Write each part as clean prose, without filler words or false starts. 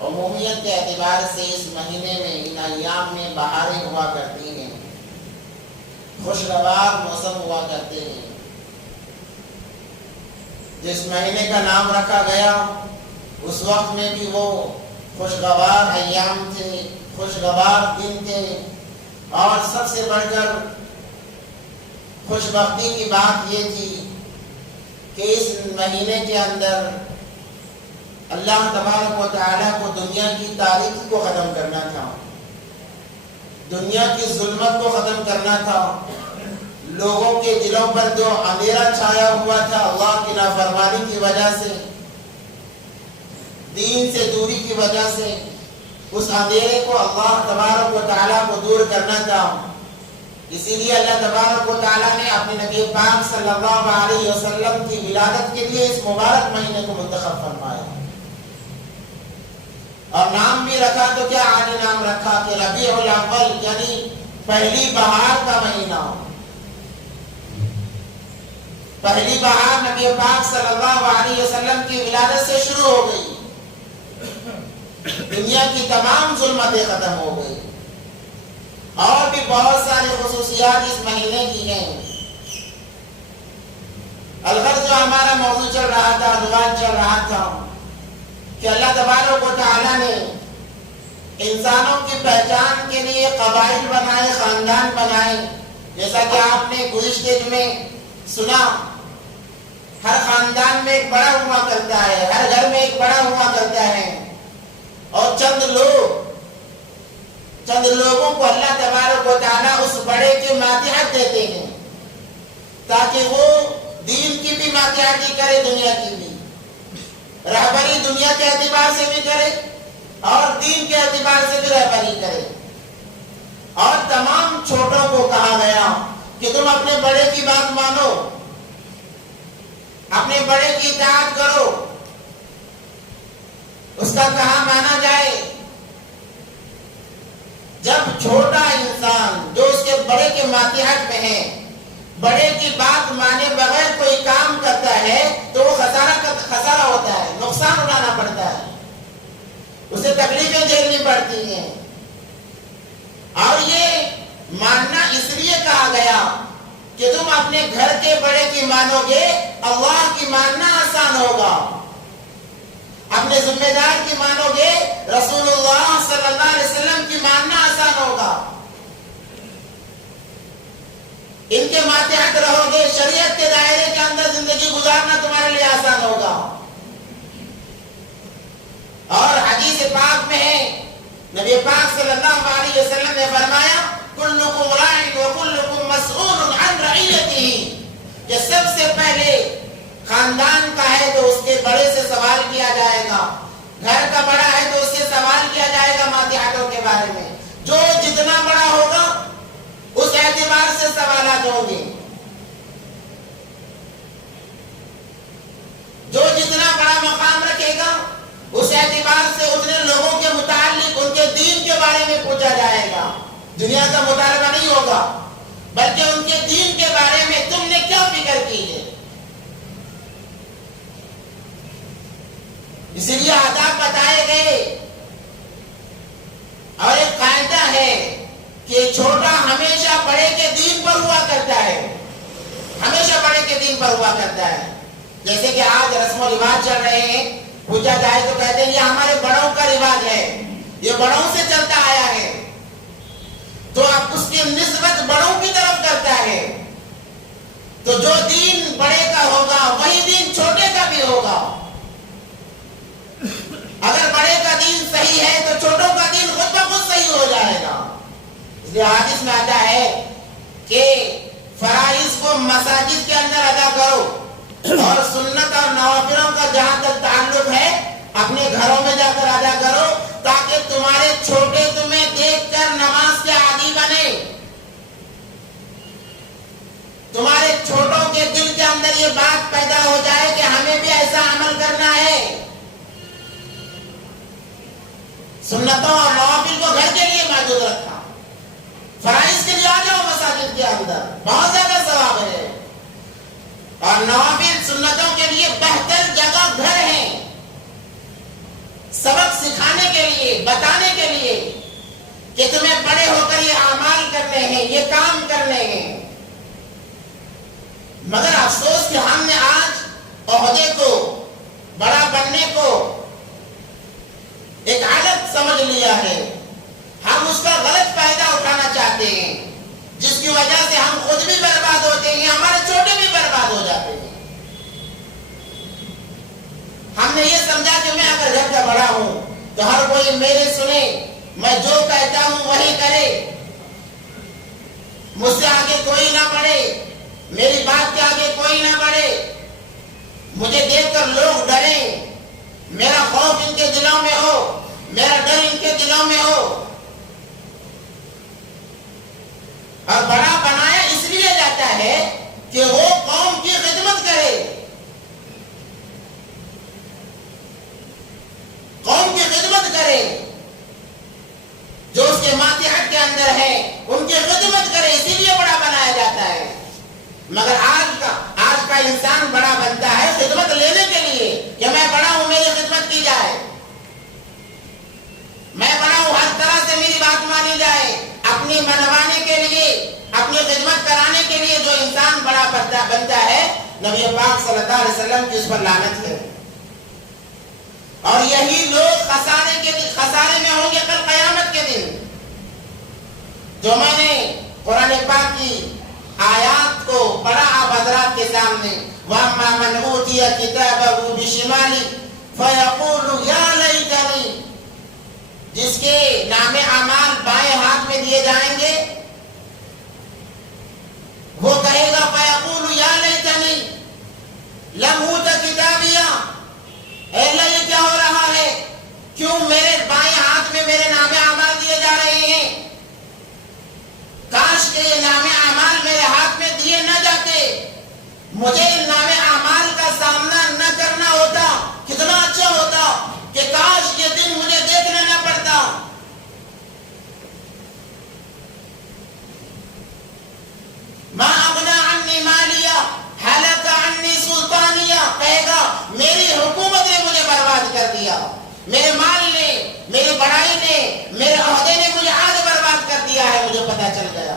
عمومیت کے اعتبار سے اس مہینے میں ان ایام میں بہاریں ہوا کرتی ہیں، خوشگوار موسم ہوا کرتے ہیں۔ جس مہینے کا نام رکھا گیا اس وقت میں بھی وہ خوشگوار ایام تھے، خوشگوار دن تھے، اور سب سے بڑھ کر خوش بختی کی بات یہ تھی کہ اس مہینے کے اندر اللہ تبارک و تعالیٰ کو دنیا کی تاریکی کو ختم کرنا تھا، دنیا کی ظلمت کو ختم کرنا تھا، لوگوں کے دلوں پر جو اندھیرا چھایا ہوا تھا اللہ کی نافرمانی کی وجہ سے، دین سے دوری کی وجہ سے، اس اندھیرے کو اللہ تبارک و تعالیٰ کو دور کرنا تھا۔ اسی لیے اللہ تبارک و تعالیٰ نے اپنے نبی پاک صلی اللہ علیہ وسلم کی ولادت کے لیے اس مبارک مہینے کو منتخب فرمایا، اور نام بھی رکھا تو کیا عالی نام رکھا کہ ربیع الاول، یعنی پہلی بہار کا مہینہ۔ پہلی بہار نبی پاک صلی اللہ علیہ وسلم کی ولادت سے شروع ہو گئی، دنیا کی تمام ظلمتیں ختم ہو گئی۔ اور بھی بہت ساری خصوصیات اس مہینے کی ہیں۔ الغرض جو ہمارا موضوع چل رہا تھا، عنوان چل رہا تھا کہ اللہ تبارک و تعالیٰ نے انسانوں کی پہچان کے لیے قبائل بنائے، خاندان بنائے، جیسا کہ آپ نے گزشتہ میں سنا، ہر خاندان میں ایک بڑا ہوا کرتا ہے، ہر گھر میں ایک بڑا ہوا کرتا ہے، اور چند لوگوں کو اللہ تبارک و تعالیٰ اس بڑے کی ماتحت دیتے ہیں تاکہ وہ دین کی بھی ماتحتی کرے، دنیا کی بھی رہبری، دنیا کے اعتبار سے بھی کرے اور دین کے اعتبار سے بھی رہبری کرے۔ اور تمام چھوٹوں کو کہا گیا کہ تم اپنے بڑے کی بات مانو، اپنے بڑے کی اطاعت کرو، اس کا کہا مانا جائے۔ جب چھوٹا انسان جو اس کے بڑے کے ماتحت میں ہے بڑے کی بات مانے بغیر کوئی کام کرتا ہے تو وہ خسارہ ہوتا ہے، نقصان اٹھانا پڑتا ہے، اسے تکلیفیں جھیلنی پڑتی ہیں۔ اور یہ ماننا اس لیے کہا گیا کہ تم اپنے گھر کے بڑے کی مانو گے، اللہ کی ماننا آسان ہوگا۔ اپنے ذمہ دار کی مانو گے، رسول اللہ صلی اللہ علیہ وسلم کی ماننا آسان ہوگا۔ ان کے ماتحت رہو گے، شریعت کے دائرے کے اندر زندگی گزارنا تمہارے لیے آسان ہوگا۔ اور حدیث پاک میں ہے، نبی پاک صلی اللہ علیہ وسلم نے فرمایا، کلکم راع وکلکم مسئول عن رعیتہ، کہ سب سے پہلے خاندان کا ہے تو اس کے بڑے سے سوال کیا جائے گا، گھر کا بڑا ہے تو اس سے سوال کیا جائے گا ماتحتوں کے بارے میں۔ جو جتنا بڑا ہوگا اس اعتبار سے سوالات ہوں گے، جو جتنا بڑا مقام رکھے گا اس اعتبار سے اتنے لوگوں کے متعلق ان کے دین کے بارے میں پوچھا جائے گا۔ دنیا کا مطالبہ نہیں ہوگا بلکہ ان کے دین کے بارے میں تم نے کیا فکر کی ہے۔ اسی لیے آداب بتائے گئے، اور ایک قاعدہ ہے کہ چھوٹا ہمیشہ بڑے کے دین پر ہوا کرتا ہے، ہمیشہ بڑے کے دین پر ہوا کرتا ہے۔ جیسے کہ آج رسم و رواج چل رہے ہیں، پوچھا جائے تو کہتے ہیں یہ ہمارے بڑوں کا رواج ہے، یہ بڑوں سے چلتا آیا ہے، تو اب اس کی نسبت بڑوں کی طرف کرتا ہے، تو جو دین بڑے کا ہوگا وہی دین چھوٹے کا بھی ہوگا۔ اگر بڑے کا دین صحیح ہے تو چھوٹوں کا دین خود بخود صحیح ہو جائے گا۔ اس لیے حدیث میں آتا ہے کہ فرائض کو مساجد کے اندر ادا کرو، اور سنت اور نوافلوں کا جہاں تک تعلق ہے اپنے گھروں میں جا کر ادا کرو، تاکہ تمہارے چھوٹے تمہیں دیکھ کر نماز کے عادی بنے، تمہارے چھوٹوں کے دل کے اندر یہ بات پیدا ہو جائے کہ ہمیں بھی ایسا عمل کرنا ہے۔ سنتوں اور نوافل کو گھر کے لیے محدود رکھا، فرائض کے لیے آ جاؤ مساجد کے اندر، بہت زیادہ ثواب ہے۔ اور نوافل سنتوں کے لیے بہتر جگہ گھر ہے، سبق سکھانے کے لیے، بتانے کے لیے کہ تمہیں بڑے ہو کر یہ اعمال کرنے ہیں، یہ کام کرنے ہیں۔ مگر افسوس کہ ہم نے آج عہدے کو، بڑا بننے کو ایک عادت سمجھ لیا ہے۔ ہم اس کا غلط فائدہ اٹھانا چاہتے ہیں، جس کی وجہ سے ہم خود بھی برباد ہوتے ہیں، ہمارے چھوٹے بھی برباد ہو جاتے ہیں۔ ہم نے یہ سمجھا کہ میں اگر گھر کا بڑا ہوں تو ہر کوئی میرے سنے، میں جو کہتا ہوں وہی کرے، مجھ سے آگے کوئی نہ بڑھے، میری بات کے آگے کوئی نہ بڑھے، مجھے دیکھ کر لوگ ڈریں، میرا خوف ان کے دلوں میں ہو، میرا ڈر ان کے دلوں میں ہو۔ اور بڑا بنایا اس لیے جاتا ہے کہ وہ قوم کی خدمت کرے، قوم کی خدمت کرے، جو اس کے ماتحت کے اندر ہے ان کی خدمت کرے، اسی لیے بڑا بنایا جاتا ہے۔ مگر آج کا انسان بڑا بنتا ہے خدمت لینے کے لیے، کہ میں بڑا ہوں، میری خدمت کی جائے، میں بڑا ہوں، ہر طرح سے میری بات مانی جائے، اپنی منوانے کے لیے، اپنی خدمت کرانے کے لیے جو انسان بڑا بنتا ہے، نبی پاک صلی اللہ علیہ وسلم کی اس پر لعنت ہے۔ اور یہی لوگ خسارے میں ہوں گے کل قیامت کے دن۔ جو میں نے قرآن پاک کی آیات کو پڑھا آپ حضرات کے سامنے، وَأَمَّا مَنْ أُوتِيَ كِتَابَهُ بِشِمَالِهِ فَيَقُولُ يَا لَيْتَنِي، جس کے نام اعمال بائیں ہاتھ میں دیے جائیں گے، وہ کہے گا فَيَقُولُ يَا لَيْتَنِي لَمْ أُوتَ كِتَابِيَهْ، اے اللہ یہ کیا ہو رہا ہے، کیوں میرے بائیں ہاتھ میں میرے نام اعمال دیے جا رہے ہیں، کاش کہ یہ نام اعمال میرے ہاتھ میں دیے نہ جاتے، مجھے ان نام اعمال کا سامنا نہ کرنا ہوتا، کتنا اچھا ہوتا کہ کاش یہ دن مجھے دیکھنا نہ پڑتا۔ مَا أَغْنَىٰ عَنِّي مَالِيَهْ هَلَكَ عَنِّي سُلْطَانِيَهْ، کہے گا میری حکومت نے مجھے برباد کر دیا، میرے مال نے، میری بڑائی نے، میرے عہدے نے مجھے آج برباد کر دیا ہے، مجھے پتہ چل گیا۔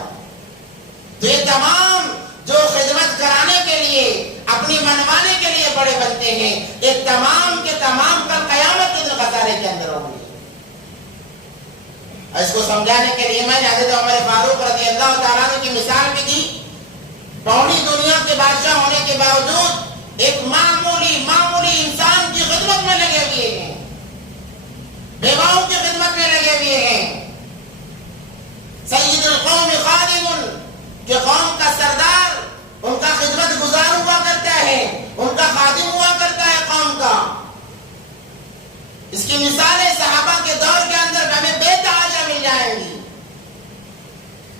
تو یہ تمام جو خدمت کرانے کے لیے، اپنی منوانے کے لیے بڑے بنتے ہیں، یہ تمام کے تمام کل قیامت کے دن خسارے کے اندر ہوں گے۔ اس کو سمجھانے کے لیے میں نے حضرت عمر فاروق رضی اللہ تعالیٰ عنہ کی مثال بھی دی۔ پوری دنیا کے بادشاہ ہونے کے باوجود ایک معمولی انسان کی خدمت میں لگے ہوئے ہیں، بیواؤں کی خدمت میں لگے ہوئے ہیں۔ سید القوم خادم، کہ قوم کا سردار ان کا خدمت گزار ہوا کرتا ہے، ان کا خادم ہوا کرتا ہے قوم کا۔ اس کی مثالیں صحابہ کے دور کے اندر ہمیں بے تحاشا مل جائیں گی۔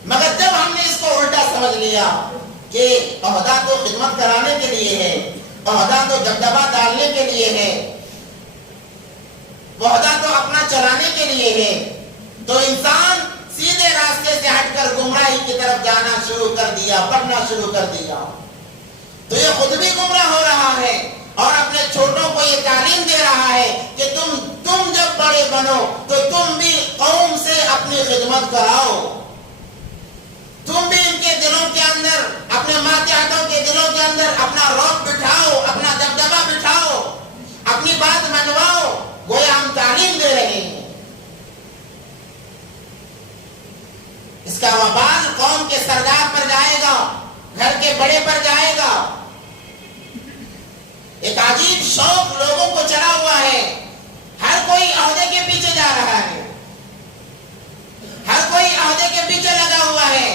مگر جب ہم نے اس کو الٹا سمجھ لیا کہ عہدہ تو خدمت کرانے کے لیے ہے، عہدہ تو دبدبہ ڈالنے کے لیے ہے، عہدہ تو اپنا چلانے کے لیے ہے، تو انسان سیدھے راستے سے ہٹ کر گمراہی کی طرف جانا شروع کر دیا، پڑھنا شروع کر دیا۔ تو یہ خود بھی گمراہ ہو رہا ہے اور اپنے چھوٹوں کو یہ تعلیم دے رہا ہے کہ تم جب بڑے بنو تو تم بھی قوم سے اپنی خدمت کراؤ، تم بھی ان کے دلوں کے اندر، اپنے ماتحتوں کے دلوں کے اندر اپنا رعب بٹھاؤ، اپنا دبدبہ بٹھاؤ، اپنی بات منواؤ۔ گویا ہم تعلیم دے رہے ہیں۔ اس کا وبال قوم کے سردار پر جائے گا، گھر کے بڑے پر جائے گا۔ ایک عجیب شوق لوگوں کو چڑھا ہوا ہے، ہر کوئی عہدے کے پیچھے جا رہا ہے، ہر کوئی عہدے کے پیچھے لگا ہوا ہے۔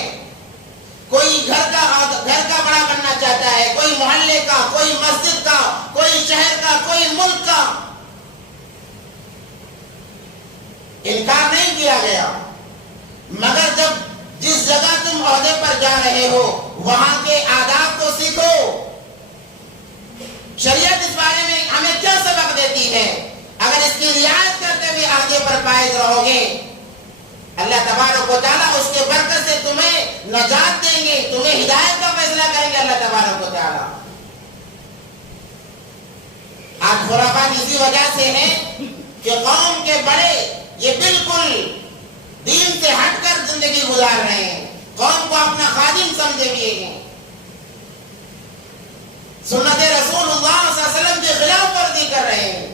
کوئی گھر کا بڑا بننا چاہتا ہے، کوئی محلے کا، کوئی مسجد کا، کوئی شہر کا، کوئی ملک کا۔ انکار نہیں کیا گیا، مگر جس جگہ تم عہدے پر جا رہے ہو وہاں کے آداب کو سیکھو۔ شریعت اس بارے میں ہمیں کیا سبق دیتی ہے؟ اگر اس کی رعایت کرتے ہوئے عہدے پر فائز رہو گے، اللہ تبارک و تعالیٰ اس کے برکت سے تمہیں نجات دیں گے، تمہیں ہدایت کا فیصلہ کریں گے اللہ تبارک و تعالیٰ۔ آج خرافات اسی وجہ سے ہیں کہ قوم کے بڑے یہ بالکل دین سے ہٹ کر زندگی گزار رہے ہیں، قوم کو اپنا خادم سمجھے ہوئے ہیں، سنت رسول اللہ صلی اللہ علیہ وسلم کے خلاف ورزی کر رہے ہیں،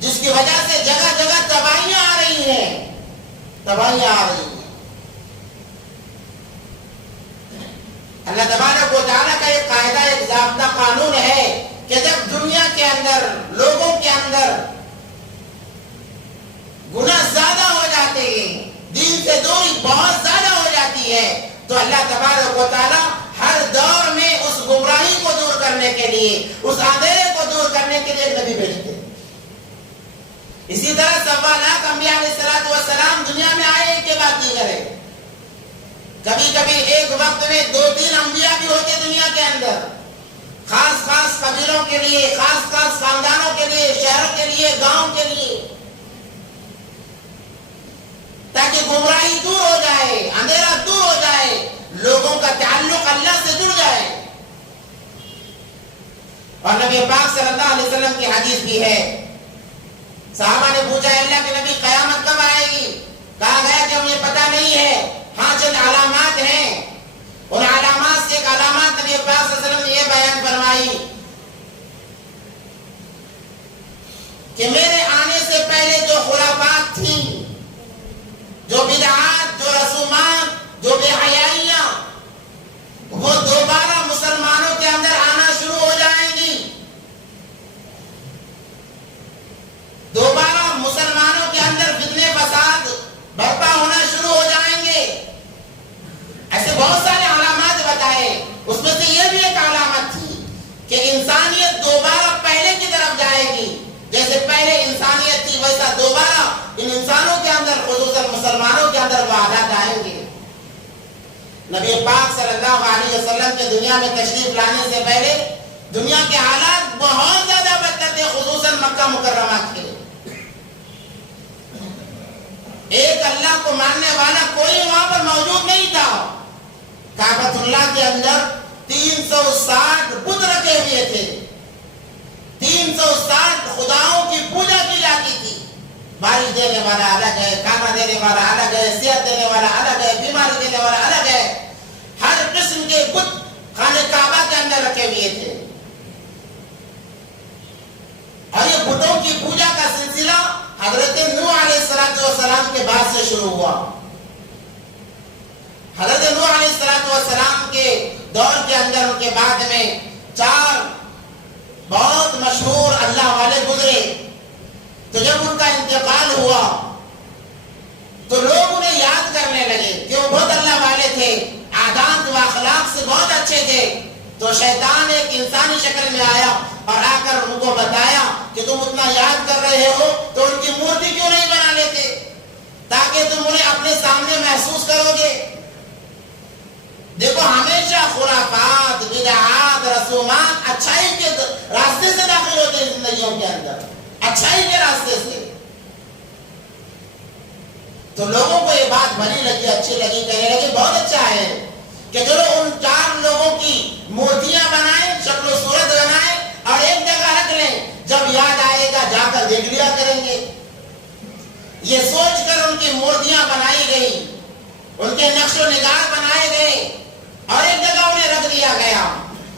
جس کی وجہ سے جگہ جگہ تباہیاں آ رہی ہیں، تباہیاں آ رہی ہیں۔ اللہ تبارک و تعالیٰ کا ایک قاعدہ، ایک ضابطہ قانون ہے کہ جب دنیا کے اندر لوگوں کے اندر گناہ زیادہ ہو جاتے ہیں، دین سے دوری بہت زیادہ ہو جاتی ہے، تو اللہ تبارک و تعالیٰ ہر دور میں اس گمراہی کو دور کرنے کے لیے، اس اندھیرے کو دور کرنے کے لیے ایک نبی بھیجتے ہیں۔ اسی طرح 1.25 لاکھ انبیاء علیہ السلام دنیا میں آئے ایک کے بعد دیگر ہے۔ کبھی کبھی ایک وقت میں 2-3 انبیاء بھی ہوتے دنیا کے اندر، خاص خاص قبیلوں کے لیے، خاص خاص خاندانوں کے لیے، شہروں کے لیے، گاؤں کے لیے، تاکہ گمراہی دور ہو جائے، اندھیرا دور ہو جائے، لوگوں کا تعلق اللہ سے جڑ جائے۔ اور نبی پاک صلی اللہ علیہ وسلم کی حدیث بھی ہے، صحابہ نے پوچھا اللہ کے نبی قیامت کب آئے گی؟ کہا گیا کہ مجھے پتہ نہیں ہے، ہاں چند علامات ہیں، ان علامات سے ایک علامات نبی پاک صلی اللہ علیہ وسلم نے یہ بیان فرمائی کہ میرے آنے سے پہلے جو خرافات تھیں، جو بدعات، جو رسومات، جو بے حیائیاں، وہ دوبارہ مسلمانوں کے اندر آنا شروع ہو جائیں گی، دوبارہ مسلمانوں کے اندر فتنے فساد برپا ہونا شروع ہو جائیں گے۔ ایسے بہت سارے علامات بتائے، اس میں سے یہ بھی ایک علامت تھی کہ انسانیت دوبارہ پہلے کی طرف جائے گی، جیسے پہلے انسانیت تھی ویسا دوبارہ ان انسانوں کے اندر، خصوصاً مسلمانوں کے اندر وہ عادات آئیں گے۔ نبی پاک صلی اللہ علیہ وسلم کے دنیا میں تشریف لانے سے پہلے دنیا کے حالات بہت زیادہ بدتر تھے، خصوصاً مکہ مکرمہ کے۔ ایک اللہ کو ماننے والا کوئی وہاں پر موجود نہیں تھا۔ کعبۃ اللہ کے اندر 360 بت رکھے ہوئے تھے، 360 خداؤں کی پوجا کی جاتی تھی۔ بارش دینے والا الگ ہے، کھانا دینے والا الگ ہے، صحت دینے والا الگ ہے، بیماری دینے والا الگ ہے، ہر قسم کے بت خانہ کعبہ کے اندر رکھے ہوئے تھے۔ اور یہ بتوں کی پوجا کا سلسلہ حضرت نوح علیہ السلام کے بعد سے شروع ہوا۔ حضرت نوح علیہ السلام کے دور کے اندر ان کے بعد میں 4 بہت مشہور اللہ والے گزرے، تو جب ان کا انتقال ہوا تو لوگ انہیں یاد کرنے لگے کہ وہ بہت اللہ والے تھے، عادات و اخلاق سے بہت اچھے تھے۔ تو شیطان ایک انسانی شکل میں آیا اور آ کر ان کو بتایا کہ تم اتنا یاد کر رہے ہو تو ان کی مورتی کیوں نہیں بنا لیتے تاکہ تم انہیں اپنے سامنے محسوس کرو گے۔ دیکھو ہمیشہ خرافات، بدعات، رسومات اچھائی کے راستے سے داخل ہوتے ہیں زندگیوں کے اندر، اچھائی کے راستے سے۔ تو لوگوں کو یہ بات بھلی لگی، اچھی لگی، کہنے لگے بہت اچھا ہے کہ جو ان 4 لوگوں کی مورتیاں بنائیں، شکل و صورت بنائیں اور ایک جگہ رکھ لیں، جب یاد آئے گا جا کر دیکھ لیا کریں گے۔ یہ سوچ کر ان کی مورتیاں بنائی گئی، ان کے نقش و نگار بنائے گئے اور ایک جگہ انہیں رکھ دیا گیا۔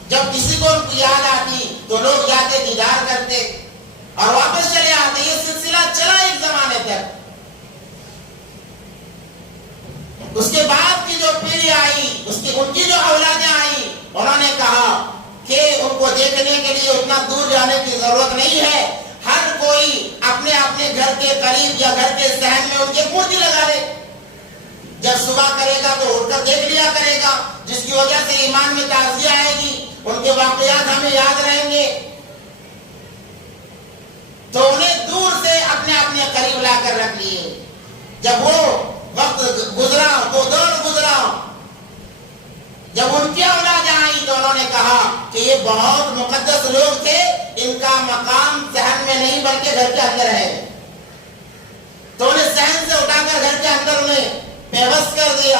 جب کسی کو ان کی یاد آتی تو لوگ جاتے دیدار کرتے اور واپس چلے آتے۔ یہ سلسلہ چلا ایک زمانے تک۔ اس کے بعد کی جو پیڑھی آئی، ان کی جو اولادیں آئی، انہوں نے کہا کہ ان کو دیکھنے کے لیے اتنا دور جانے کی ضرورت نہیں ہے، ہر کوئی اپنے اپنے گھر کے قریب یا گھر کے صحن میں ان کی مورتی لگا لے، جب صبح کرے گا تو اٹھ کر دیکھ لیا کرے گا، جس کی وجہ سے ایمان میں تازگی آئے گی، ان کے واقعات ہمیں یاد رہیں گے۔ تو انہیں دور سے اپنے اپنے قریب لا کر رکھ لیے۔ جب وہ وقت گزرا، وہ دور گزرا، جب ان کی اولاد آئی تو انہوں نے کہا کہ یہ بہت مقدس لوگ تھے، ان کا مقام صحن میں نہیں بلکہ گھر کے اندر ہے۔ تو انہیں صحن سے اٹھا کر گھر کے اندر انہیں پیوست کر دیا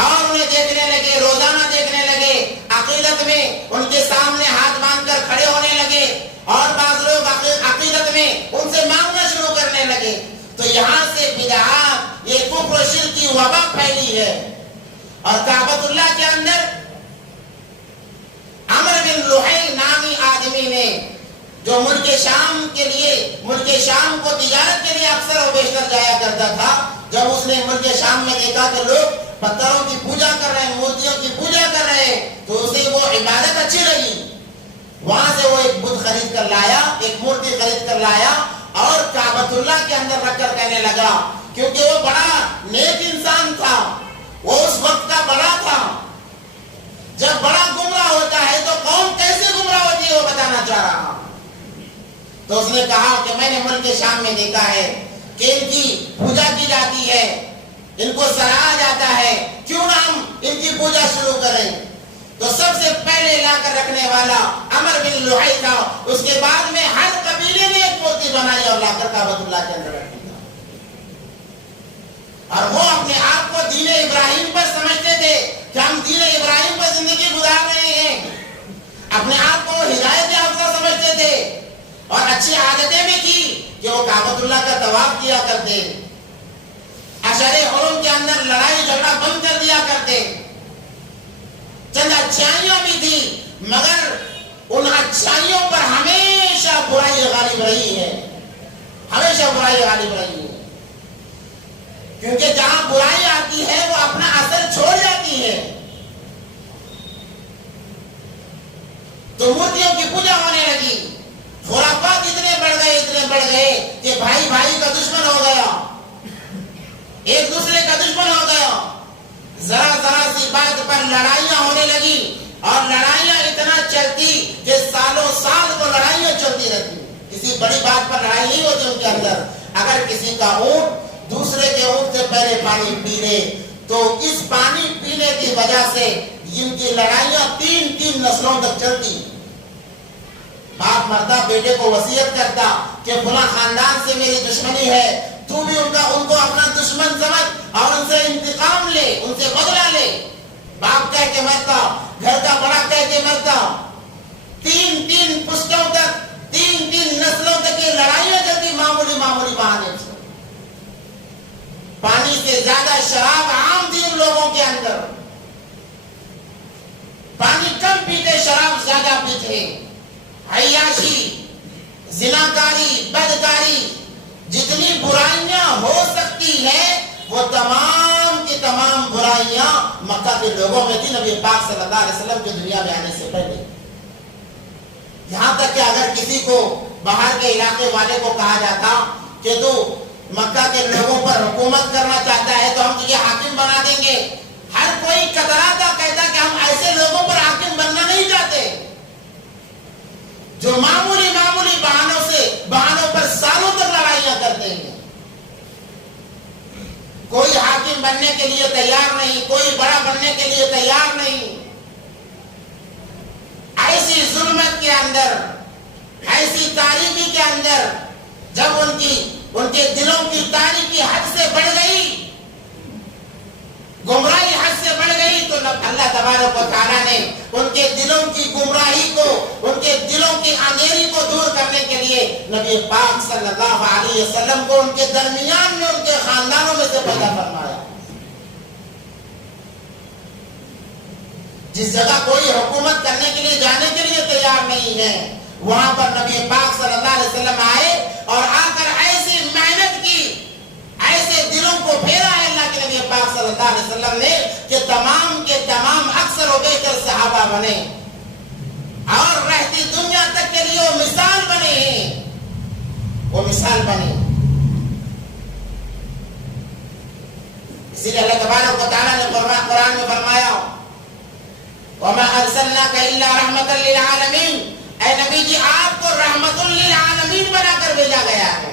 اور انہیں دیکھنے لگے، روزانہ دیکھنے لگے، عقیدت میں ان کے سامنے ہاتھ باندھ کر کھڑے ہونے لگے۔ اور بعض لوگ عقیدت میں ان سے مانگنا شروع کرنے لگے. تو یہاں سے بدعات، یہ کفر و شرک کی وبا پھیلی ہے. اور کعبۃ اللہ کے اندر عمرو بن لحی نامی آدمی نے، جو ملک شام کو تجارت کے لیے اکثر و بیشتر جایا کرتا تھا، جب اس نے ملک شام میں دیکھا کہ لوگ پتھروں کی پوجا کر رہے ہیں، مورتیوں کی پوجا کر رہے ہیں، تو اسے وہ عبادت اچھی لگی. وہاں سے وہ ایک بت خرید کر لایا، ایک مورتی خرید کر لایا اور کعبۃ اللہ کے اندر رکھ کر کہنے لگا، کیونکہ وہ بڑا نیک انسان تھا، وہ اس وقت کا بڑا تھا. جب بڑا گمراہ ہوتا ہے تو قوم کیسے گمراہ ہوتی ہے وہ بتانا چاہ رہا. تو اس نے کہا کہ میں نے ملک شام میں دیکھا ہے کہ ان کی پوجا کی جاتی ہے، ان کو سراہا جاتا ہے، کیوں نہ ہم ان کی پوجا شروع کریں. تو سب سے پہلے لا کر رکھنے والا عمرو بن لحی تھا. اس کے بعد میں ہر قبیلے نے ایک مورتی بنائی اور لا کر کعبۃ اللہ کے اندر رکھی. اور وہ اپنے آپ کو دین ابراہیم پر سمجھتے تھے کہ ہم دین ابراہیم پر زندگی گزار رہے ہیں. اپنے آپ کو ہدایت یافتہ سمجھتے تھے اور اچھی عادتیں بھی تھی کہ وہ کعبۃ اللہ کا طواف کیا کرتے، اشعار حرم کے اندر لڑائی جھگڑا بند کر دیا کرتے. چند اچھائیاں بھی تھی، مگر ان اچھائیوں پر ہمیشہ برائی غالب رہی ہے، ہمیشہ برائی غالب رہی ہے. کیونکہ جہاں برائی آتی ہے وہ اپنا اثر چھوڑ جاتی ہے. تو مورتیوں کی پوجا ہونے لگی، خرافات اتنے بڑھ گئے کہ بھائی بھائی کا دشمن ہو گیا، ایک دوسرے کا دشمن ہو گیا. ذرا سی بات پر لڑائیاں ہونے لگی اور لڑائیاں اتنا چلتی کہ سالوں سال وہ لڑائیاں چلتی رہتی. کسی بڑی بات پر لڑائی نہیں ہوتی ان کے اندر. اگر کسی کا اونٹ دوسرے کے اونٹ سے پہلے پانی پی لے تو اس پانی پینے کی وجہ سے ان کی لڑائیاں تین نسلوں تک چلتی. باپ مرتا بیٹے کو وصیت کرتا کہ فلاں خاندان سے میری دشمنی ہے، تو بھی ان کو اپنا دشمن سمجھ اور ان سے انتقام لے، ان سے بدلہ لے. باپ کہہ کے مرتا، گھر کا بڑا کہہ کے مرتا. تین پشتوں تک، تین نسلوں تک یہ لڑائیاں چلتی معمولی بہانے سے. پانی سے زیادہ شراب عام تھی ان لوگوں کے اندر. پانی کم پیتے، شراب زیادہ پیتے. عیاشی، زناکاری، بدکاری، جتنی برائیاں ہو سکتی ہیں وہ تمام کی تمام برائیاں مکہ کے لوگوں میں تھی نبی پاک صلی اللہ علیہ وسلم کے دنیا میں آنے سے پہلے. یہاں تک کہ اگر کسی کو باہر کے علاقے والے کو کہا جاتا کہ تو مکہ کے لوگوں پر حکومت کرنا چاہتا ہے تو ہم تجھے حاکم بنا دیں گے، ہر کوئی کتراتا کہتا کہ ہم ایسے لوگوں پر حاکم بننا نہیں چاہتے جو معمولی بہانوں پر سالوں تک لڑائیاں کرتے ہیں. کوئی حاکم بننے کے لیے تیار نہیں، کوئی بڑا بننے کے لیے تیار نہیں. ایسی ظلمت کے اندر، ایسی تاریکی کے اندر جب ان کے دلوں کی تاریکی حد سے بڑھ گئی، گمراہی حد سے بڑھ گئی، تو اللہ تبارک و تعالیٰ نے ان کے دلوں کی گمراہی کو، ان کے دلوں کی اندھیری کو دور کرنے کے لیے نبی پاک صلی اللہ علیہ وسلم کو ان کے درمیان میں، ان کے خاندانوں میں سے پیدا فرمایا. جس جگہ کوئی حکومت کرنے کے لیے جانے کے لیے تیار نہیں ہے، وہاں پر نبی پاک صلی اللہ علیہ وسلم آئے اور آ کر ایسی محنت کی، ایسے دلوں کو پھیرا ہے اللہ کے نبی پاک صلی اللہ علیہ وسلم نے کہ تمام کے تمام اکثر و بیشتر صحابہ بنے اور رہتی دنیا تک کے لیے وہ مثال بنے ہیں، وہ مثال بنے. اسی لیے اللہ تبارک و تعالیٰ نے قرآن میں فرمایا وَمَا أَرْسَلْنَاكَ إِلَّا رَحْمَةً لِلْعَالَمِينَ، اے نبی جی آپ کو رحمت للعالمین بنا کر بھیجا گیا ہے.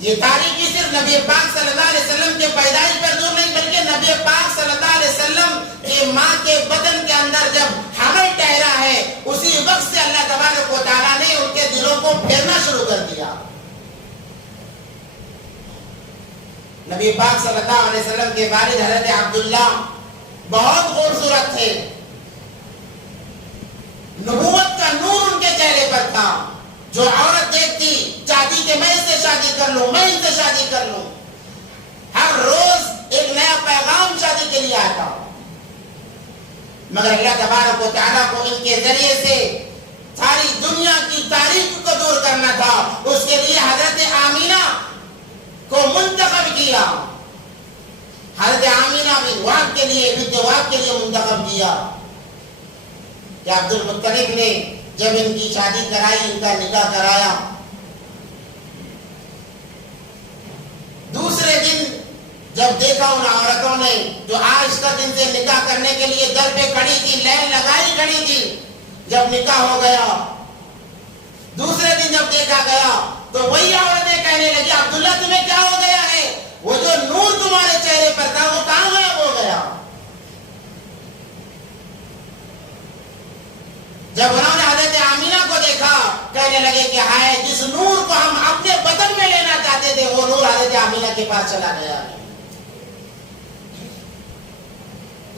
یہ تاریخی صرف نبی پاک صلی اللہ علیہ وسلم کے پیدائش پر دور نہیں، بلکہ نبی پاک صلی اللہ علیہ وسلم کے ماں کے بدن کے اندر جب حمل ٹھہرا ہے اسی وقت سے اللہ تبارک و تعالیٰ نے ان کے دلوں کو پھیرنا شروع کر دیا. نبی پاک صلی اللہ علیہ وسلم کے والد حضرت عبداللہ بہت خوبصورت تھے، نبوت کا نور ان کے چہرے پر تھا. جو عورت دیکھتی چاہتی کہ میں اس سے شادی کر لوں، میں اس سے شادی کر لوں. ہر روز ایک نیا پیغام شادی کے لیے آتا. مگر اللہ تبارک و تعالیٰ کو ان کے ذریعے سے ساری دنیا کی تاریخ کو دور کرنا تھا. اس کے لیے حضرت آمینہ کو منتخب کیا. حضرت آمینہ بنت وہب کے لیے منتخب کیا کہ عبد المطلب نے جب ان کی شادی کرائی، ان کا نکاح کرایا، دوسرے دن جب دیکھا ان عورتوں نے جو آج تک ان سے نکاح کرنے کے لیے در پہ کھڑی تھی، لائن لگائی کھڑی تھی، جب نکاح ہو گیا دوسرے دن جب دیکھا گیا تو وہی عورتیں کہنے لگی عبداللہ تمہیں کیا ہو گیا ہے؟ وہ جو نور تمہارے چہرے پر تھا وہ کہاں غائب ہو گیا؟ جب انہوں نے حضرت آمینہ کو دیکھا کہنے لگے کہ ہائے، جس نور کو ہم اپنے بدن میں لینا چاہتے تھے وہ نور حضرت آمینہ کے پاس چلا گیا.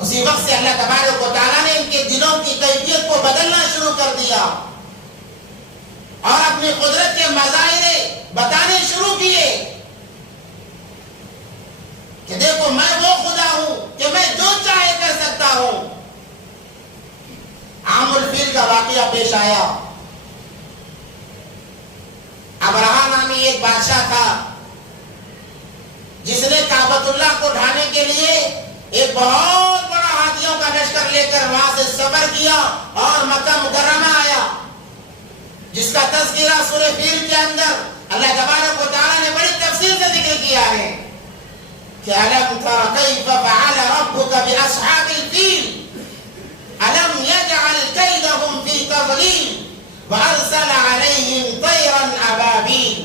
اسی وقت سے اللہ تبارک و تعالیٰ نے ان کے دلوں کی کیفیت کو بدلنا شروع کر دیا اور اپنی قدرت کے مظاہرے بتانے شروع کیے کہ دیکھو میں وہ خدا ہوں کہ میں جو چاہے کر سکتا ہوں. عام الفیل کا واقعہ پیش آیا. ابرہا نامی ایک بادشاہ تھا جس نے کعبۃ اللہ کو ڈھانے کے لیے ایک بہت بڑا ہاتھیوں کا لشکر لے کر وہاں سے سفر کیا اور مکہ مکرمہ آیا، جس کا تذکرہ سورہ فیل کے اندر اللہ تبارک و تعالیٰ نے بڑی تفصیل سے ذکر کیا ہے کہ أَلَمْ تَرَ كَيْفَ فَعَلَ رَبُّكَ بِأَصْحَابِ الْفِيلِ أَلَمْ يَجْعَلْ كَيْدَهُمْ فِي تَضْلِيلٍ وَأَرْسَلَ عَلَيْهِمْ طَيْرًا أَبَابِيلَ.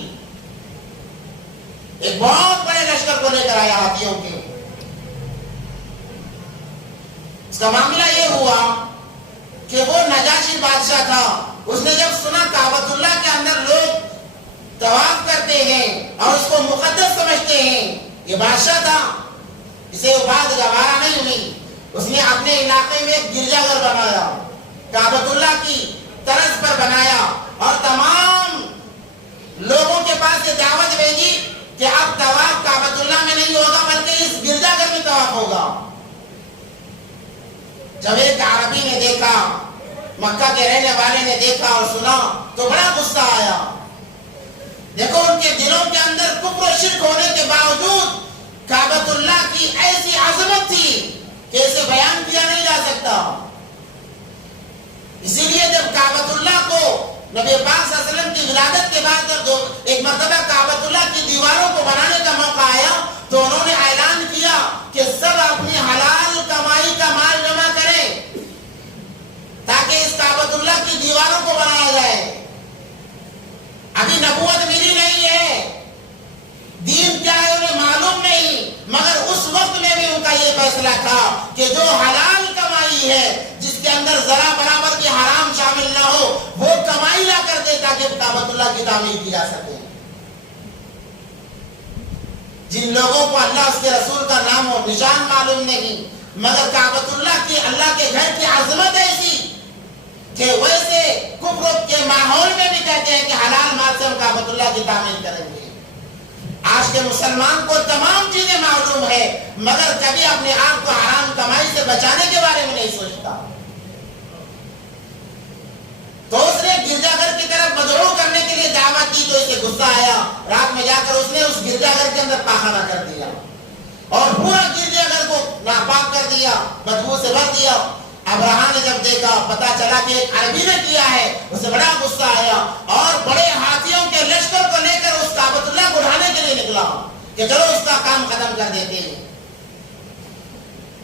ایک بہت بڑے لشکر کو لے کر آیا ہاتھیوں کے. اس کا معاملہ یہ ہوا کہ وہ نجاشی بادشاہ تھا. اس نے جب سنا کعبۃ اللہ کے اندر لوگ طواف کرتے ہیں اور اس کو مقدس سمجھتے ہیں، یہ بادشاہ تھا، اسے وہ بات گوارا نہیں ہوئی. اس نے اپنے علاقے میں ایک گرجا گھر بنایا، کعبۃ اللہ کی طرز پر بنایا اور تمام لوگوں کے پاس یہ دعوت بھیجی کہ اب طواف کعبۃ اللہ میں نہیں ہوگا بلکہ اس گرجا گھر میں طواف ہوگا. جب ایک عربی نے دیکھا، مکہ کے رہنے والے نے دیکھا اور سنا تو بڑا غصہ آیا. دیکھو ان کے دلوں کے اندر کفر و شرک ہونے کے باوجود کعبۃ اللہ کی ایسی عظمت تھی کہ اسے بیان کیا نہیں جا سکتا. اسی لیے جب کعبۃ اللہ کو نبی پاک صلی اللہ علیہ وسلم کی ولادت کے بعد جب ایک مرتبہ کعبۃ اللہ کی دیواروں کو بنانے کا موقع آیا تو انہوں نے اعلان کیا کہ سب اپنی حلال کمائی کا مال جمع کریں تاکہ اس کعبۃ اللہ کی دیواروں کو بنایا جائے. ابھی نبوت ملی نہیں ہے، دین کیا ہے انہیں معلوم نہیں، مگر اس وقت میں بھی ان کا یہ فیصلہ تھا کہ جو حلال کمائی ہے جس کے اندر ذرا برابر کی حرام شامل نہ ہو وہ کمائی لا کر دے تاکہ کعبۃ اللہ کی تعمیر کی جا سکے. جن لوگوں کو اللہ اس کے رسول کا نام و نشان معلوم نہیں، مگر کعبۃ اللہ کی، اللہ کے گھر کی عظمت ایسی کہ ویسے کفر کے ماحول میں بھی کہتے ہیں کہ حلال مال سے ہم کعبۃ اللہ کی تعمیر کریں گے. آج کے مسلمان کو تمام چیزیں معلوم ہے مگر کبھی اپنے آپ کو حرام کمائی سے بچانے کے بارے میں نہیں سوچتا. تو اس نے گرجا گھر کی طرف مدعو کرنے کے لیے دعوت دی تو اسے غصہ آیا. رات میں جا کر اس نے اس گرجا گھر کے اندر پاخانہ کر دیا اور پورا گرجا گھر کو ناپاک کر دیا، بدبو سے بھر دیا. ابرہا نے جب دیکھا، پتا چلا کہ ایک عربی نے کیا ہے، اسے بڑا غصہ آیا اور بڑے ہاتھیوں کے لشکر کو لے کر اس کعبۃ اللہ کو ڈھانے کے لیے نکلا کہ چلو اس کا کام ختم کر دیتے ہیں.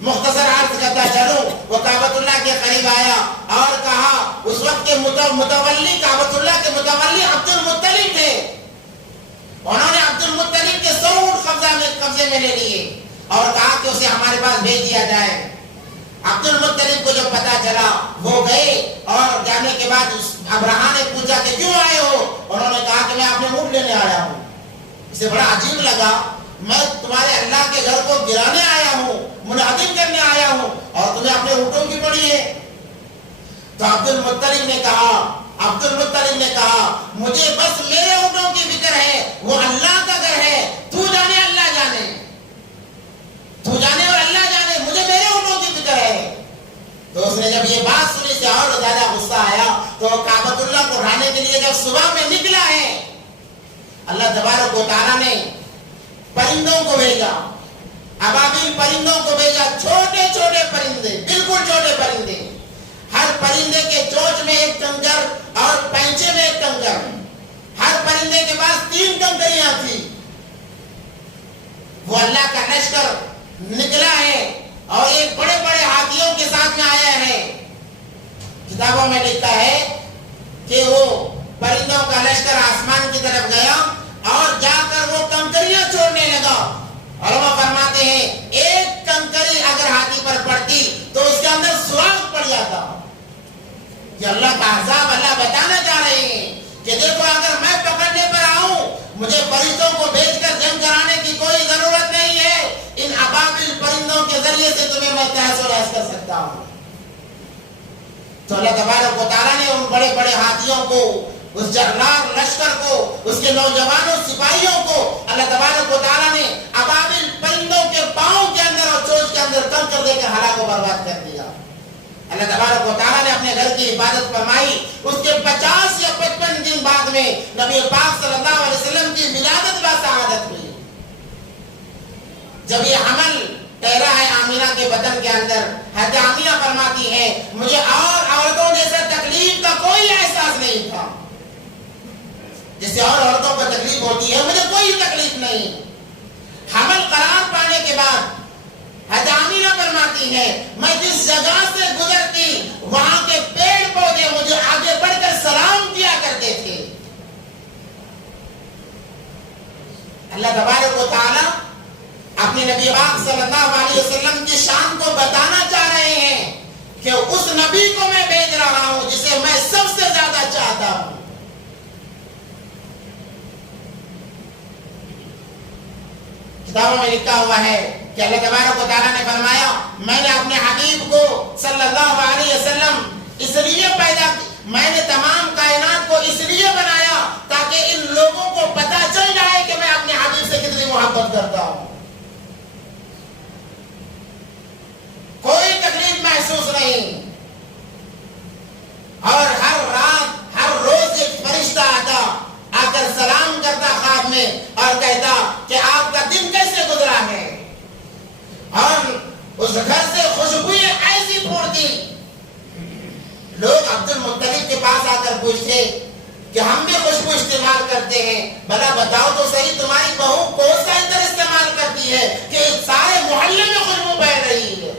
مختصر عرض کرتا چلو، وہ کعبۃ اللہ کے قریب آیا اور کہا، اس وقت کے متولی، کعبۃ اللہ کے متولی عبد المطلب تھے. انہوں نے عبد المطلب کے 100 اونٹ قبضے میں لے لیے اور کہا کہ اسے ہمارے پاس بھیج دیا جائے. عبد المطلب کو جب پتا چلا وہ گئے اور جانے کے بعد ابرہا نے پوچھا کہ کیوں آئے ہو؟ انہوں نے کہا کہ میں اپنے اونٹ لینے آیا ہوں. اسے بڑا عجیب لگا، میں تمہارے اللہ کے گھر کو گرانے آیا ہوں، منہدم کرنے آیا ہوں اور تمہیں اپنے اونٹوں کی پڑی ہے. تو عبد المطلب نے کہا مجھے بس میرے اونٹوں کی فکر ہے، وہ اللہ کا گھر ہے، تو جانے اللہ جانے، تو جانے اور اللہ جانے، مجھے میرے اونٹوں کی فکر ہے۔ تو اس نے جب یہ بات سنی سے اور زیادہ غصہ آیا، تو کعبۃ اللہ کو اٹھانے کے لیے جب صبح میں نکلا ہے، اللہ تبارک و تعالیٰ نے پرندوں کو بھیجا، ابابیل پرندوں کو بھیجا، چھوٹے چھوٹے پرندے، بالکل چھوٹے پرندے، ہر پرندے کے چونچ میں ایک کنکر اور پینچے میں ایک کنکر، ہر پرندے کے پاس 3 کنکریاں تھی۔ وہ اللہ کا لشکر نکلا ہے اور ایک بڑے بڑے ہاتھیوں کے ساتھ میں آیا ہے۔ کتابوں میں لکھا ہے کہ وہ پرندوں کا لشکر آسمان کی طرف گیا اور جا کر وہ کنکریاں چھوڑنے لگا۔ علماء فرماتے ہیں ایک کنکری اگر ہاتھی پر پڑتی تو اس کے اندر سوراخ پڑ جاتا۔ یہ اللہ کا عذاب اللہ بتانا چاہ رہے ہیں کہ دیکھو اگر میں پکڑنے پر آؤں، مجھے فرشتوں کو بھیج کر جنگ کرانے کی کوئی ضرورت نہیں ہے، ان ابابیل پرندوں کے ذریعے سے تمہیں میں تہس و نحس کر سکتا ہوں۔ تو اللہ تبارک و تعالیٰ نے ان بڑے بڑے ہاتھیوں کو، اس جرنار لشکر کو، اس کے نوجوانوں سپاہیوں کو اللہ تبارک و تعالیٰ نے ابابیل پرندوں کے پاؤں کے اندر اور چونچ کے اندر کنکر دے کر ہلاک و برباد کر دیا۔ اللہ تبارک و تعالیٰ نے اپنے گھر کی حفاظت فرمائی۔ اس کے 50 یا 55 دن بعد میں نبی پاک صلی اللہ علیہ وسلم کی ولادت بسعادت ہوئی۔ جب یہ حمل ٹھہرا ہے آمینہ کے بدن کے اندر، حضرت آمینہ فرماتی ہے مجھے اور عورتوں جیسا تکلیف کا کوئی احساس نہیں تھا، جسے اور عورتوں کو تکلیف ہوتی ہے مجھے کوئی تکلیف نہیں۔ حمل قرار پانے کے بعد حضرت آمینہ فرماتی ہے میں جس جگہ سے گزرتی وہاں کے پیڑ پودے مجھے آگے بڑھ کر سلام کیا کرتے تھے۔ اللہ تبارک و تعالی اپنے نبی پاک صلی اللہ علیہ وسلم کی شان کو بتانا چاہ رہے ہیں کہ اس نبی کو میں بھیج رہا ہوں جسے میں سب سے زیادہ چاہتا ہوں۔ کتابوں میں لکھا ہوا ہے کہ اللہ تبارک و تعالیٰ نے فرمایا میں نے اپنے حبیب کو صلی اللہ علیہ وسلم اس لیے پیدا کی، میں نے تمام کائنات کو اس لیے بنایا تاکہ ان لوگوں کو پتہ چل جائے کہ میں اپنے حبیب سے کتنی محبت کرتا ہوں۔ کوئی تکلیف محسوس نہیں، اور ہر رات ہر روز ایک فرشتہ آتا، آ کر سلام کرتا خواب میں اور کہتا کہ آپ کا دن کیسے گزرا ہے، اور اس گھر سے خوشبوئیں ایسی پھوٹتی، لوگ عبد المطلب کے پاس آ کر پوچھتے کہ ہم بھی خوشبو استعمال کرتے ہیں، بھلا بتاؤ تو صحیح تمہاری بہو کون سا عطر استعمال کرتی ہے کہ سارے محلے میں خوشبو بہہ رہی ہے۔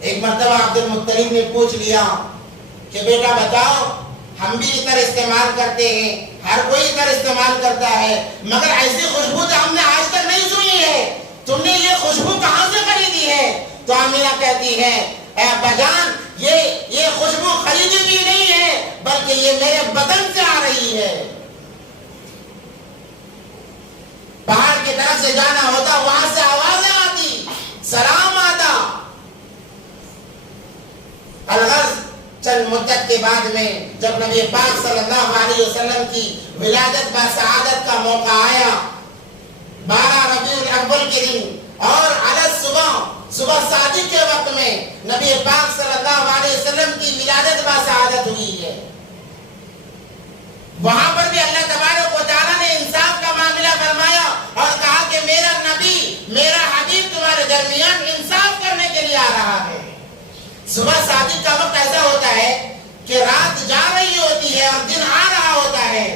ایک مرتبہ عبد المطلب نے پوچھ لیا کہ بیٹا بتاؤ ہم بھی عطر استعمال کرتے ہیں، ہر کوئی عطر استعمال کرتا ہے، مگر ایسی خوشبو تو ہم نے آج تک نہیں سنی ہے، تم نے یہ خوشبو کہاں سے خریدی ہے؟ تو آمینہ کہتی ہے اے ابا جان یہ خوشبو خریدی ہوئی نہیں ہے بلکہ یہ میرے بدن سے آ رہی ہے۔ پہاڑ کی طرف سے جانا ہوتا وہاں سے آوازیں آتی، سلام آتا۔ الغرض چند مدت کے بعد میں جب نبی پاک صلی اللہ علیہ وسلم کی ولادت بسعادت کا موقع آیا، 12 ربیع الاول کے دن اور علیہ صبح صادق کے وقت میں نبی پاک صلی اللہ علیہ وسلم کی ولادت بسعادت ہوئی ہے۔ وہاں پر بھی اللہ تبارک و تعالیٰ نے انصاف کا معاملہ فرمایا اور کہا کہ میرا نبی میرا حبیب تمہارے درمیان انصاف کرنے کے لیے آ رہا ہے۔ صبح صادق کا وقت ایسا ہوتا ہے کہ رات جا رہی ہوتی ہے اور دن آ رہا ہوتا ہے،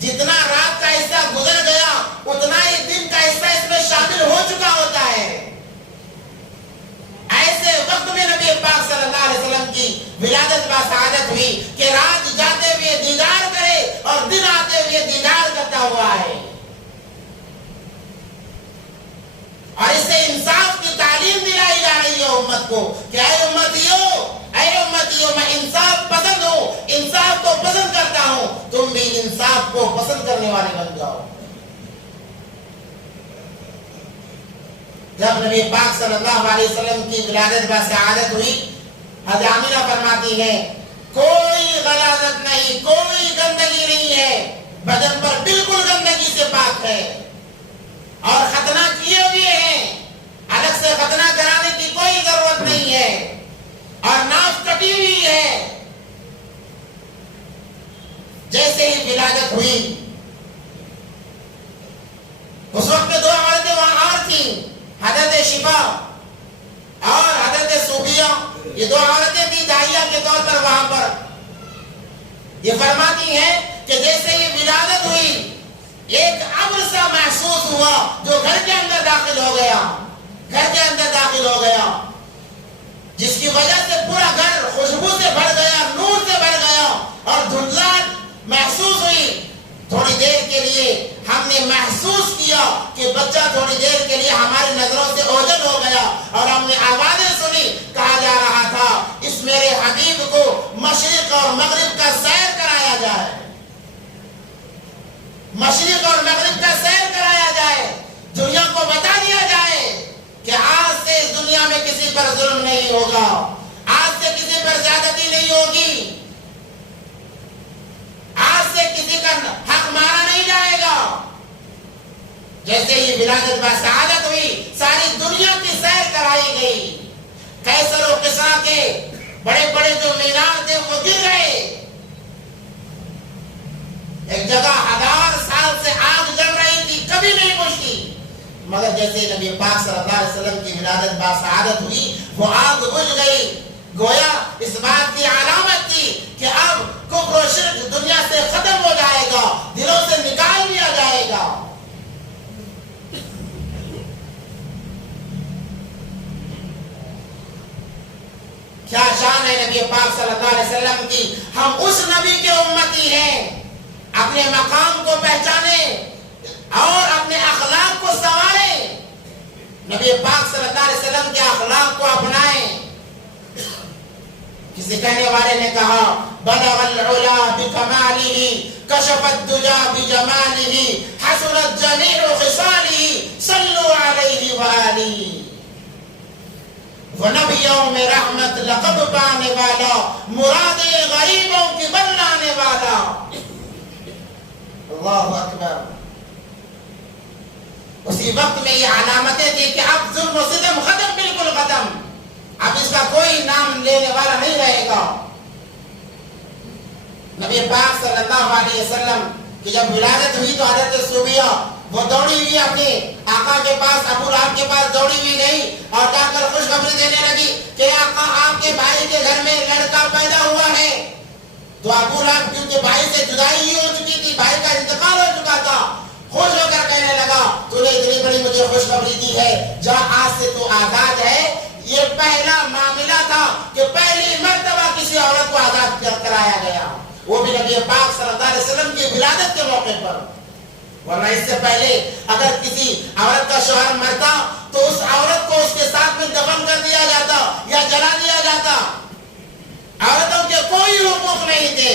جتنا رات کا حصہ گزر گیا اتنا ہی دن کا حصہ اس میں شامل ہو چکا ہوتا ہے۔ ایسے وقت میں نبی پاک صلی اللہ علیہ وسلم کی ولادت بسعادت ہوئی کہ رات جاتے ہوئے دیدار کرے اور دن آتے ہوئے دیدار کرتا ہوا ہے، اور اس سے انصاف کی تعلیم دلائی جا رہی ہے امت کو کہ اے امتیوں میں انصاف پسند ہوں، انصاف کو پسند کرتا ہوں، تم بھی انصاف کو پسند کرنے والے بن جاؤ۔ جب نبی پاک صلی اللہ علیہ وسلم کی ولادت بسعادت ہوئی، حضرت آمینہ فرماتی ہے کوئی غلاظت نہیں، کوئی گندگی نہیں ہے، بدن پر بالکل گندگی سے پاک ہے، اور ختنہ کیے ہوئے ہیں، الگ سے ختنہ کرانے کی کوئی ضرورت نہیں ہے، اور ناف کٹی ہوئی ہے۔ جیسے ہی ولادت ہوئی، اس وقت دو عورتیں وہاں اور تھیں، حضرت شفا اور حضرت صوفیہ، یہ دو عورتیں تھیں داعیہ کے طور پر وہاں پر۔ یہ فرماتی ہیں کہ جیسے ہی ولادت ہوئی، ایک امر سا محسوس ہوا جو گھر کے اندر داخل ہو گیا، گھر کے اندر داخل ہو گیا، جس کی وجہ سے پورا گھر خوشبو سے بھر گیا، نور سے بھر گیا، اور دھندلاہٹ محسوس ہوئی۔ تھوڑی دیر کے لیے ہم نے محسوس کیا کہ بچہ تھوڑی دیر کے لیے ہماری نظروں سے اوجھل ہو گیا، اور ہم نے آوازیں سنی، کہا جا رہا تھا اس میرے حبیب کو مشرق اور مغرب کا سیر کرایا جائے، مشرق اور مغرب کا سیر کرایا جائے، دنیا کو بتا دیا جائے کہ آج سے اس دنیا میں کسی پر ظلم نہیں ہوگا، آج سے کسی پر زیادتی نہیں ہوگی، آج سے کسی کا حق مارا نہیں جائے گا۔ جیسے ہی ولادت بسعادت ہوئی، ساری دنیا کی سیر کرائی گئی، قیصر و قیصر کے بڑے بڑے جو مینار تھے وہ گر گئے، ایک جگہ 1000 سال سے آگ جل رہی تھی، کبھی نہیں بجھتی، مگر جیسے نبی پاک صلی اللہ علیہ وسلم کی ولادت بسعادت ہوئی، وہ آگ بجھ گئی۔ گویا اس بات کی علامت تھی کہ اب کفر و شرک دنیا سے ختم ہو جائے گا، دلوں سے نکال لیا جائے گا۔ کیا شان ہے نبی پاک صلی اللہ علیہ وسلم کی، ہم اس نبی کے امتی ہیں۔ اپنے مقام کو پہچانے اور اپنے اخلاق کو سنواریں، نبی پاک صلی اللہ علیہ وسلم کے اخلاق کو اپنائیں۔ کسی کہنے والے نے کہا بلغ العلا بکمالہ کشف الدجا بجمالہ حسنت جمیع خصالہ صلوا علیہ وآلہ۔ وہ نبیوں میں رحمت لقب پانے والا، مراد غریبوں کی بنانے والا۔ اللہ اکبر۔ اسی وقت میں یہ علامتیں تھی کہ اب ظلم و ستم ختم، بالکل ختم، اب اس کا کوئی نام لینے والا نہیں رہے گا۔ نبی پاک صلی اللہ علیہ وسلم کی جب ولادت ہوئی تو حضرت صوفیہ وہ دوڑی ہوئی اپنے آقا کے پاس، ابو لہب کے پاس دوڑی ہوئی گئی اور جا کر خوشخبری دینے لگی کہ آقا آپ کے بھائی کے گھر میں لڑکا پیدا ہوا ہے۔ تو ابو لہب کیونکہ بھائی سے جدائی ہی ہو چکی تھی، بھائی کا انتقال ہو چکا تھا، خوش ہو کر کہنے لگا تو نے اتنی بڑی مجھے خوشخبری دی ہے، جا آج سے تو آزاد ہے۔ یہ پہلا معاملہ تھا کہ پہلی مرتبہ کسی عورت کو آزاد کرایا گیا، وہ بھی نبی پاک صلی اللہ علیہ وسلم کی ولادت کے موقع پر۔ ورنہ اس سے پہلے اگر کسی عورت کا شوہر مرتا تو اس عورت کو اس کے ساتھ میں دفن کر دیا جاتا یا جلا دیا جاتا، عورتوں کے کوئی حقوق نہیں تھے۔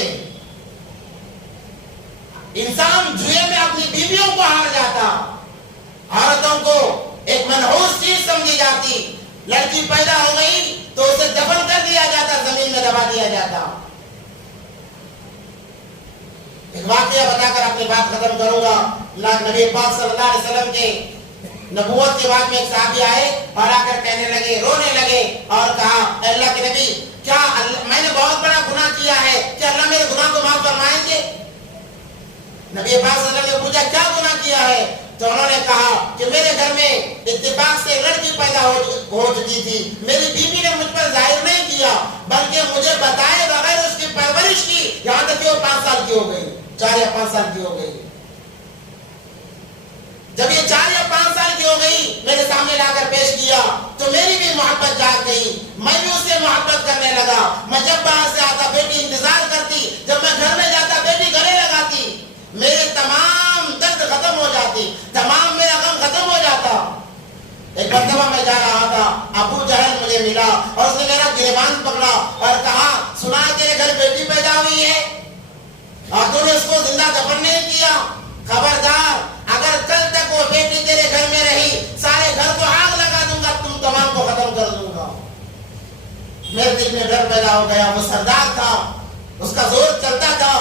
انسان جوئے میں اپنی بیویوں کو ہار جاتا، عورتوں کو ایک منحوس چیز سمجھی جاتی، لڑکی پیدا ہو گئی تو اسے دفن کر دیا جاتا، زمین میں دبا دیا جاتا۔ ایک واقعہ بتا کر اپنی بات ختم کروں گا۔ نبی پاک صلی اللہ علیہ وسلم کے نبوت کے بعد میں ایک صحابی آئے اور آ کر کہنے لگے، رونے لگے اور کہا اے اللہ کے نبی، کیا میں نے بہت بڑا گناہ کیا ہے، کیا اللہ میرے گناہ کو معاف فرمائیں گے؟ نبی پاک صلی اللہ علیہ وسلم نے پوچھا کیا گناہ کیا ہے؟ تو انہوں نے کہا کہ میرے گھر میں اتفاق سے لڑکی پیدا ہو چکی تھی، میری بیوی نے مجھ پر ظاہر نہیں کیا بلکہ مجھے بتائے بغیر اس کی پرورش کی، یہاں تک کہ وہ 5 سال کی ہو گئی، 4 یا 5 سال کی ہو گئی۔ جب یہ 4 یا 5 سال کی ہو گئی، میرے سامنے لا کر پیش کیا تو میری بھی محبت جاگ گئی، میں بھی اس سے محبت کرنے لگا۔ میں جب باہر سے آتا بیٹی انتظار کرتی، جب میں گھر میں جاتا بیٹی گلے لگاتی، میرے تمام درد ختم ہو جاتی، تمام میرا غم ختم ہو جاتا۔ ایک مرتبہ میں جا رہا تھا، ابو جہل مجھے ملا اور اس نے میرا گریبان پکڑا اور کہا سنا تیرے گھر بیٹی پیدا ہوئی ہے اور تو نے اس کو زندہ دفن نہیں کیا، خبردار اگر کل تک وہ بیٹی تیرے گھر میں رہی سارے گھر کو آگ لگا میرے دل میں ڈر پیدا ہو گیا. وہ سردار تھا, اس کا زور چلتا تھا.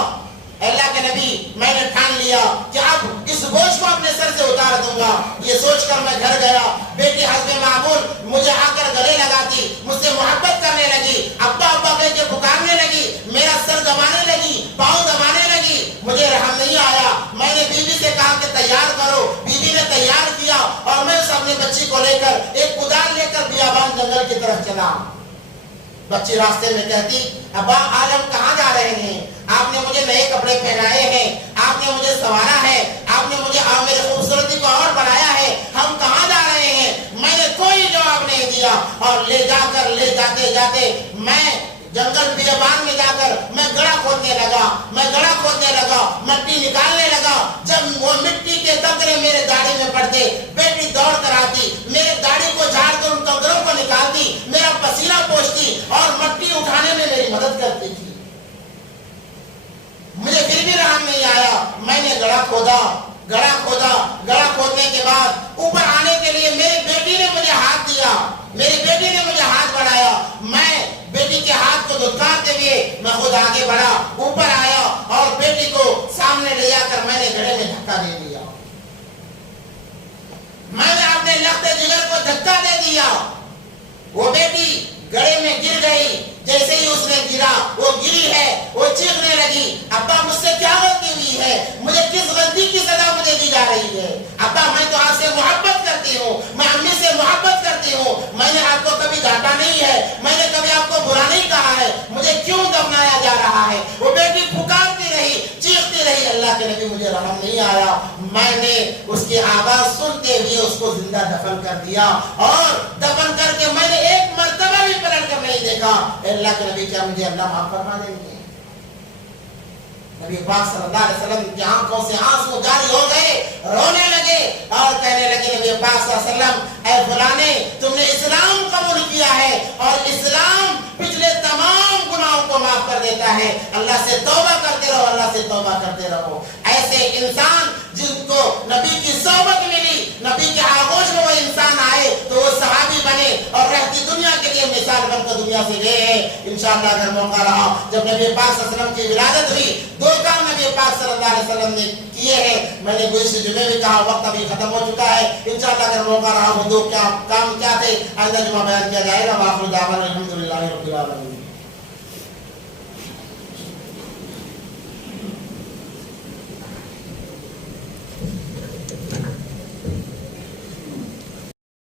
اللہ کے نبی میں نے ٹھان لیا کہ اب اس بوجھ کو اپنے سر سے اتار دوں گا. یہ سوچ کر میں گھر گیا. بیٹی حسب معمول مجھے آ کر گلے لگاتی, مجھ سے محبت کرنے لگی, ابا ابا کہہ کے پکارنے لگی, میرا سر دبانے لگی, پاؤں دبانے لگی. مجھے رحم نہیں آیا. میں نے بیوی سے کہا کہ تیار کرو. بیوی نے تیار کیا اور میں اس اپنی بچی کو لے کر ایک کدال لے کر بیابان جنگل کی طرف چلا. بچی راستے میں کہتی, ابا آج ہم کہاں جا رہے ہیں؟ آپ نے مجھے نئے کپڑے پہنائے ہیں, آپ نے مجھے سنوارا ہے, آپ نے مجھے میری خوبصورتی کو اور بڑھایا ہے, ہم کہاں جا رہے ہیں؟ میں نے کوئی جواب نہیں دیا اور لے جاتے جاتے میں جنگل بیابان میں جا کر میں گڑھا کھودنے لگا, مٹی نکالنے لگا. جب وہ مٹی کے قطرے میرے داڑھی میں پڑتے, بیٹی دوڑ کر آتی, میرے داڑھی کو جھاڑ کر ان قطروں کو نکالتی, میرا پسینہ پوچھتی اور مٹی اٹھانے میں میری مدد کرتی تھی. مجھے پھر بھی رحم نہیں آیا. میں نے گڑھا کھودا. گڑھا کھودنے کے بعد اوپر آنے کے لیے میری بیٹی نے مجھے ہاتھ دیا, میری بیٹی نے مجھے ہاتھ بڑھایا. میں بیٹی کے ہاتھ کو دھتکارتے ہوئے میں خود آگے بڑھا, اوپر آیا اور بیٹی کو سامنے لے جا کر میں نے گڑھے میں دھکا دے دیا. میں نے اپنے لخت جگر کو دھکا دے دیا. وہ بیٹی گڑھے میں گر گئی. جیسے ہی اس نے گرا, وہ گری ہے, وہ چیخنے لگی, ابا مجھ سے کیا غلطی ہوئی ہے؟ مجھے کس غلطی کی سزا مجھے دی جا رہی ہے؟ ابا میں تو آپ سے محبت کرتی ہوں, میں امی سے محبت کرتی ہوں, میں نے آپ کو کبھی ڈانٹا نہیں ہے, میں نے کبھی آپ کو برا نہیں کہا ہے, مجھے کیوں دفنایا جا رہا ہے؟ وہ بیٹی پکارتی رہی, چیختی رہی. اللہ کے نبی مجھے رحم نہیں آیا. میں نے اس کی آواز سنتے ہوئے اس کو زندہ دفن کر دیا اور دفن کر کے میں نے ایک مرتبہ بھی پلٹ کر نہیں دیکھا. اللہ کے نبی کیا مجھے اللہ معاف فرما دیں گے؟ نبی پاک صلی اللہ علیہ وسلم کی آنکھوں سے آنسو جاری ہو گئے, رونے لگے اور کہنے لگے, نبی پاک صلی اللہ علیہ وسلم اے فلانے, تم نے اسلام قبول کیا ہے اور اسلام پچھلے تمام گناہوں کو معاف کر دیتا ہے. اللہ سے توبہ کرتے رہو, اللہ سے توبہ کرتے رہو. ایسے انسان جن کو نبی کی صحبت ملی, نبی کے آغوش میں وہ انسان آئے تو وہ صحابی بنے اور رہتی دنیا کے لیے مثال بن کر دنیا سے گئے ہیں. انشاءاللہ اگر موقع رہا, جب نبی پاک صلی اللہ علیہ وسلم کی ولادت ہوئی, دو کام نبی پاک صلی اللہ علیہ وسلم نے کیے ہیں. میں نے گزشتہ جمعے بھی کہا, وقت ابھی ختم ہو چکا ہے. انشاءاللہ اگر موقع رہا وہ دو کام کیا تھے, آئندہ جمعہ بیان کیا جائے گا. وآخر دعوانا الحمدللہ رب العالمین.